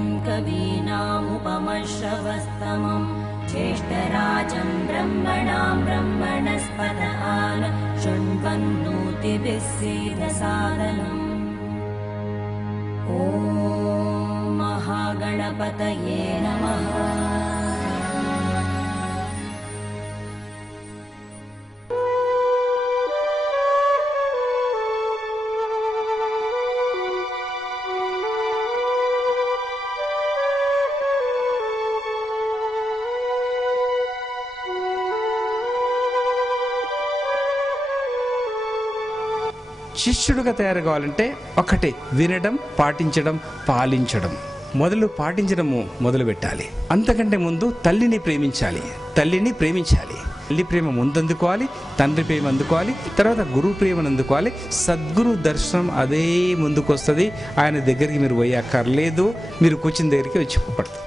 कविं कवीनामुपमश्रवस्तमं ज्येष्ठराजं ब्रह्मणां ब्रह्मणस्पत आन शृण्वन्नोतिभिः सीदसादनम्। ॐ महागणपतये नमः। శిష్యుడిగా తయారు కావాలంటే ఒకటి వినడం, పాటించడం, పాలించడం. పాటించడము మొదలు పెట్టాలి. అంతకంటే ముందు తల్లిని ప్రేమించాలి. తల్లి ప్రేమ ముందు అందుకోవాలి, తండ్రి ప్రేమ అందుకోవాలి, తర్వాత గురువు ప్రేమను అందుకోవాలి. సద్గురు దర్శనం అదే ముందుకు వస్తుంది. ఆయన దగ్గరికి మీరు పోయక్కర్లేదు, మీరు కూర్చుని దగ్గరికి వచ్చి పడుతుంది.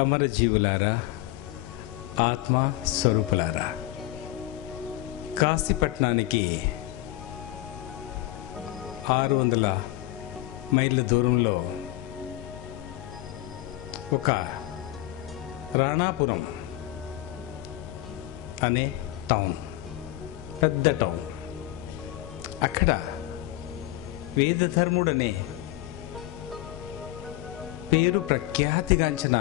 అమరజీవులారా, ఆత్మ స్వరూపులారా, కాశీపట్నానికి 600 మైళ్ళ దూరంలో ఒక రాణాపురం అనే టౌన్, పెద్ద టౌన్. అక్కడ వేదధర్ముడనే పేరు ప్రఖ్యాతిగాంచిన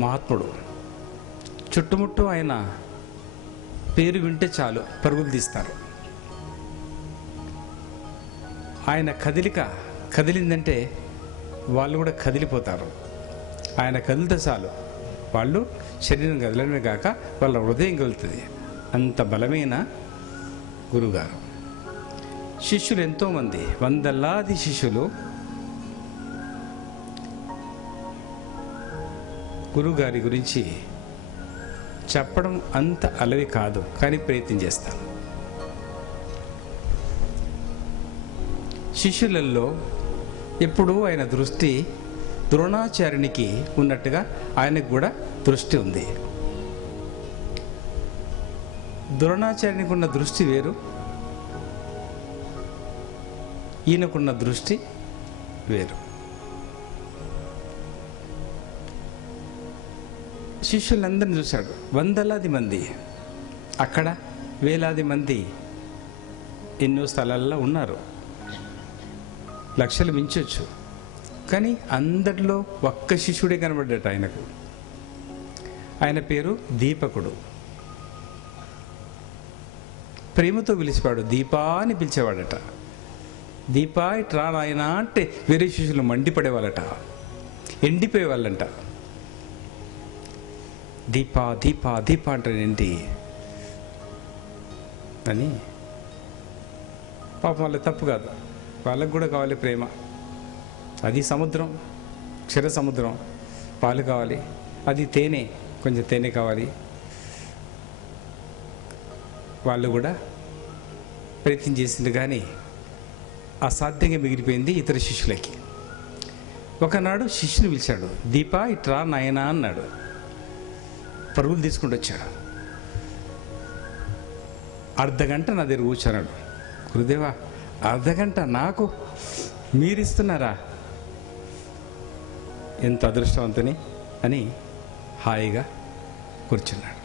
మహాత్ముడు, చుట్టుముట్టు ఆయన పేరు వింటే చాలు పరుగులు తీస్తారు. ఆయన కదిలిందంటే వాళ్ళు కూడా కదిలిపోతారు. ఆయన కదిలితే చాలు వాళ్ళు శరీరం కదలడమే కాక వాళ్ళ హృదయం కదులుతుంది. అంత బలమైన గురువుగారు. శిష్యులు ఎంతోమంది, వందలాది శిష్యులు గురువుగారి గురించి చెప్పడం అంత అలవి కాదు, కానీ ప్రయత్నం చేస్తాను. శిష్యులలో ఎప్పుడూ ఆయన దృష్టి ద్రోణాచార్యునికి ఉన్నట్టుగా ఆయనకు కూడా దృష్టి ఉంది. ద్రోణాచార్యునికి ఉన్న దృష్టి వేరు, ఈయనకున్న దృష్టి వేరు. శిష్యులందరిని చూశాడు. వందలాది మంది అక్కడ, వేలాది మంది ఎన్నో స్థలాల్లో ఉన్నారు. లక్షలు మించవచ్చు. కానీ అందరిలో ఒక్క శిష్యుడే కనబడ్డట ఆయనకు. ఆయన పేరు దీపకుడు. ప్రేమతో పిలిచేవాడు, దీపా అని పిలిచేవాడట. దీపా ఇట్రా నాయన అంటే వేరే శిష్యులు మండిపడేవాళ్ళట, ఎండిపోయేవాళ్ళంట. దీపా దీపా దీపా అంటారేంటి అని. పాపం వాళ్ళ తప్పు కాదు, వాళ్ళకు కూడా కావాలి ప్రేమ. అది సముద్రం, క్షీర సముద్రం, పాలు కావాలి. అది తేనె, కొంచెం తేనె కావాలి. వాళ్ళు కూడా ప్రయత్నం చేసింది, కానీ అసాధ్యంగా మిగిలిపోయింది ఇతర శిష్యులకి. ఒకనాడు శిష్యుని పిలిచాడు, దీపా ఇట్రా నాయనా అన్నాడు. పరుగులు తీసుకుంటూ వచ్చాడు. అర్ధగంట నా దగ్గర కూర్చున్నాడు. గురుదేవా, అర్ధగంట నాకు మీరిస్తున్నారా? ఎంత అదృష్టవంతుని అని హాయిగా కూర్చున్నాడు.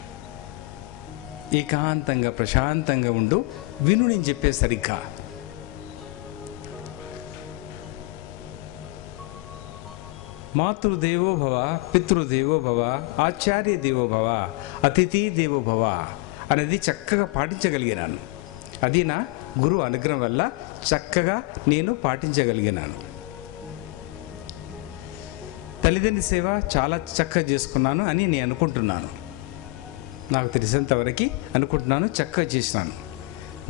ఏకాంతంగా ప్రశాంతంగా ఉండు, విను నేను చెప్పే సరిగ్గా. మాతృదేవో భవ, పితృదేవో భవ, ఆచార్య దేవో భవ, అతిథి దేవో భవ అనేది చక్కగా పాటించగలిగినాను. అది నా గురువు అనుగ్రహం వల్ల చక్కగా నేను పాటించగలిగినాను. తల్లిదండ్రి సేవ చాలా చక్కగా చేసుకున్నాను అని నేను అనుకుంటున్నాను. నాకు తెలిసినంతవరకు అనుకుంటున్నాను, చక్కగా చేసినాను.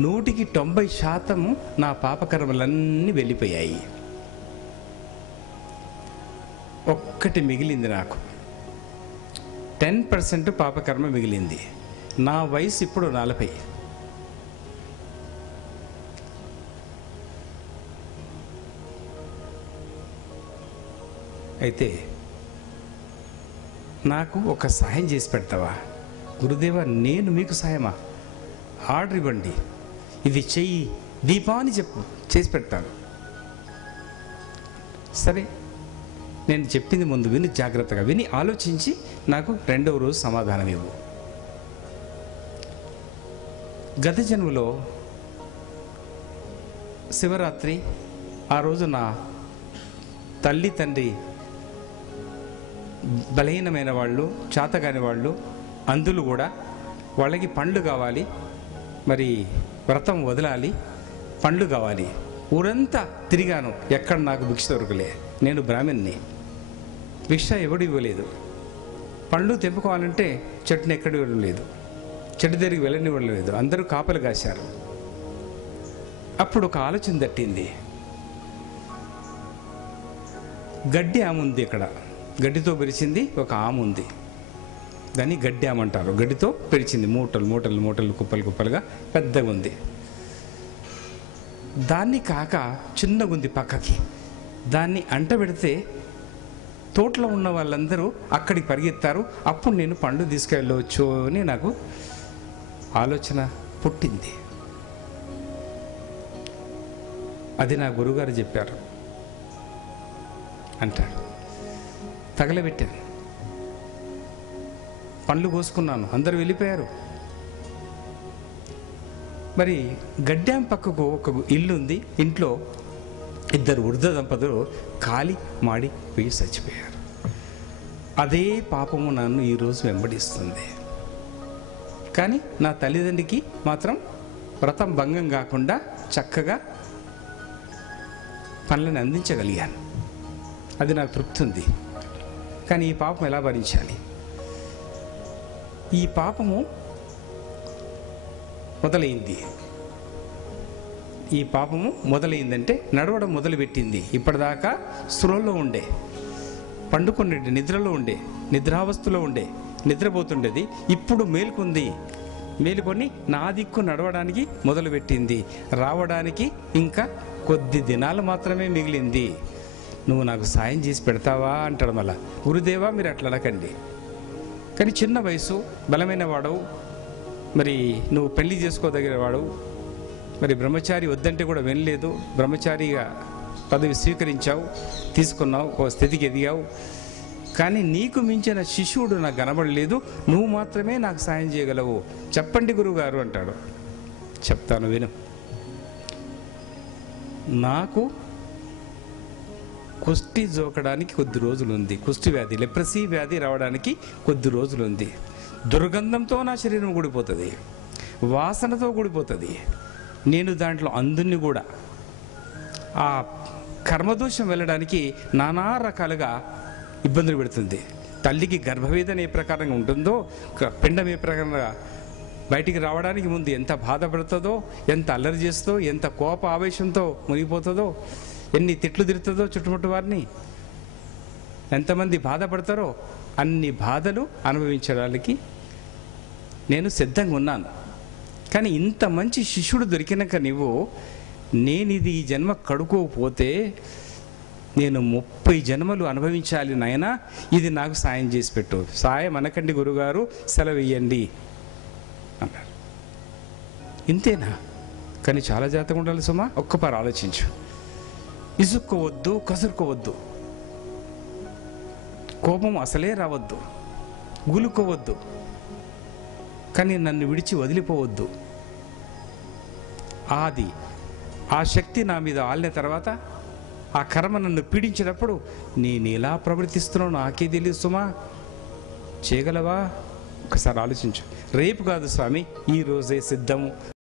100% నా పాపకర్మలన్నీ వెళ్ళిపోయాయి. ఒక్కటి మిగిలింది, నాకు 10% పాపకర్మ మిగిలింది. నా వయసు ఇప్పుడు 40. అయితే నాకు ఒక సహాయం చేసి పెడతావా గురుదేవా? నేను మీకు సహాయమా? ఆర్డర్ ఇవ్వండి, ఇది చెయ్యి దీపా అని చెప్పు, చేసి పెడతాను. సరే, నేను చెప్పింది ముందు విని, జాగ్రత్తగా విని ఆలోచించి నాకు 2వ రోజు సమాధానం ఇవ్వు. గత జన్మలో శివరాత్రి ఆ రోజు నా తల్లి తండ్రి బలహీనమైన వాళ్ళు, చేతగాని వాళ్ళు, అందులు కూడా వాళ్ళకి పండ్లు కావాలి, మరి వ్రతం వదలాలి, పండ్లు కావాలి. ఊరంతా తిరిగాను, ఎక్కడ నాకు భిక్ష దొరకలే. నేను బ్రాహ్మణ్ణి, భిక్ష ఎవడు ఇవ్వలేదు. పండ్లు తెంపుకోవాలంటే చెట్టుని ఎక్కడ ఇవ్వడం లేదు, చెట్టు దగ్గరికి వెళ్ళనివ్వడం లేదు, అందరూ కాపలు కాశారు. అప్పుడు ఒక ఆలోచన తట్టింది. గడ్డి ఆమె ఉంది, ఇక్కడ గడ్డితో పెరిచింది ఒక ఆమె ఉంది, దాన్ని గడ్డి ఆమె అంటారు. గడ్డితో పెరిచింది, మూటలు మూటలు మూటలు, కుప్పలు కుప్పలుగా పెద్దగా ఉంది. దాన్ని కాక చిన్నగా ఉంది పక్కకి, దాన్ని అంట పెడితే తోటలో ఉన్న వాళ్ళందరూ అక్కడికి పరిగెత్తారు. అప్పుడు నేను పండ్లు తీసుకెళ్ళవచ్చు అని నాకు ఆలోచన పుట్టింది. అది నా గురువుగారు చెప్పారు అంటాడు. తగలబెట్టాను, పండ్లు కోసుకున్నాను, అందరూ వెళ్ళిపోయారు. మరి గడ్డాం పక్కకు ఒక ఇల్లు ఉంది, ఇంట్లో 2 వృద్ధ దంపతులు కాలి మాడి పోయి చచ్చిపోయారు. అదే పాపము నన్ను ఈరోజు వెంబడిస్తుంది. కానీ నా తల్లిదండ్రికి మాత్రం వ్రతం భంగం కాకుండా చక్కగా పనులను అందించగలిగాను. అది నాకు తృప్తి ఉంది. కానీ ఈ పాపం ఎలా భరించాలి? ఈ పాపము మొదలైంది. ఈ పాపము మొదలైందంటే నడవడం మొదలుపెట్టింది. ఇప్పటిదాకా స్పృహలో ఉండే, పండుకునే, నిద్రలో ఉండే, నిద్రావస్థలో ఉండే, నిద్రపోతుండేది. ఇప్పుడు మేలుకుంది. మేలుకొని నా దిక్కు నడవడానికి మొదలుపెట్టింది. రావడానికి ఇంకా కొద్ది దినాలు మాత్రమే మిగిలింది. నువ్వు నాకు సాయం చేసి పెడతావా అంటాడు. మళ్ళా గురుదేవా మీరు అట్లా అడగండి, కానీ చిన్న వయసు, బలమైన వాడవు, మరి నువ్వు పెళ్లి చేసుకోదగిన వాడవు, మరి బ్రహ్మచారి వద్దంటే కూడా వినలేదు, బ్రహ్మచారిగా పదవి స్వీకరించావు, తీసుకున్నావు, ఓ స్థితికి ఎదిగావు. కానీ నీకు మించిన శిష్యుడు నాకు కనబడలేదు, నువ్వు మాత్రమే నాకు సాయం చేయగలవు, చెప్పండి గురువుగారు అంటాడు. చెప్తాను విను. నాకు కుష్టి జోకడానికి కొద్ది రోజులుంది. కుష్టి వ్యాధి, లెప్రసీ వ్యాధి రావడానికి కొద్ది రోజులుంది. దుర్గంధంతో నా శరీరం కూడిపోతుంది, వాసనతో కూడిపోతుంది. నేను దాంట్లో అందుని కూడా ఆ కర్మదోషం వెళ్ళడానికి నానా రకాలుగా ఇబ్బందులు పెడుతుంది. తల్లికి గర్భవేదన ఏ ప్రకారంగా ఉంటుందో, పిండం ఏ ప్రకారంగా బయటికి రావడానికి ముందు ఎంత బాధపడుతుందో, ఎంత అల్లరి చేస్తుందో, ఎంత కోప ఆవేశంతో మునిగిపోతుందో, ఎన్ని తిట్లు తిరుగుతుందో చుట్టుముట్టు వారిని, ఎంతమంది బాధపడతారో అన్ని బాధలు అనుభవించడానికి నేను సిద్ధంగా ఉన్నాను. కానీ ఇంత మంచి శిష్యుడు దొరికినాక నువ్వు, నేను ఇది ఈ జన్మ కడుకోకపోతే నేను 30 జన్మలు అనుభవించాలి నాయనా, ఇది నాకు సాయం చేసి పెట్టు. సాయం అనకండి గురుగారు, సెలవు ఇయ్యండి అన్నారు. ఇంతేనా? కానీ చాలా జాగ్రత్తగా ఉండాలి సుమా. ఒక్కపారు ఆలోచించు. ఇసుక్కోవద్దు, కసురుకోవద్దు, కోపం అసలే రావద్దు, గులుకోవద్దు, కానీ నన్ను విడిచి వదిలిపోవద్దు. ఆ శక్తి నా మీద ఆలిన తర్వాత, ఆ కర్మ నన్ను పీడించినప్పుడు నేను ఎలా ప్రవర్తిస్తున్నావు నాకే తెలియదు సుమా. చేయగలవా? ఒకసారి ఆలోచించు. రేపు కాదు స్వామి, ఈ రోజే సిద్ధము.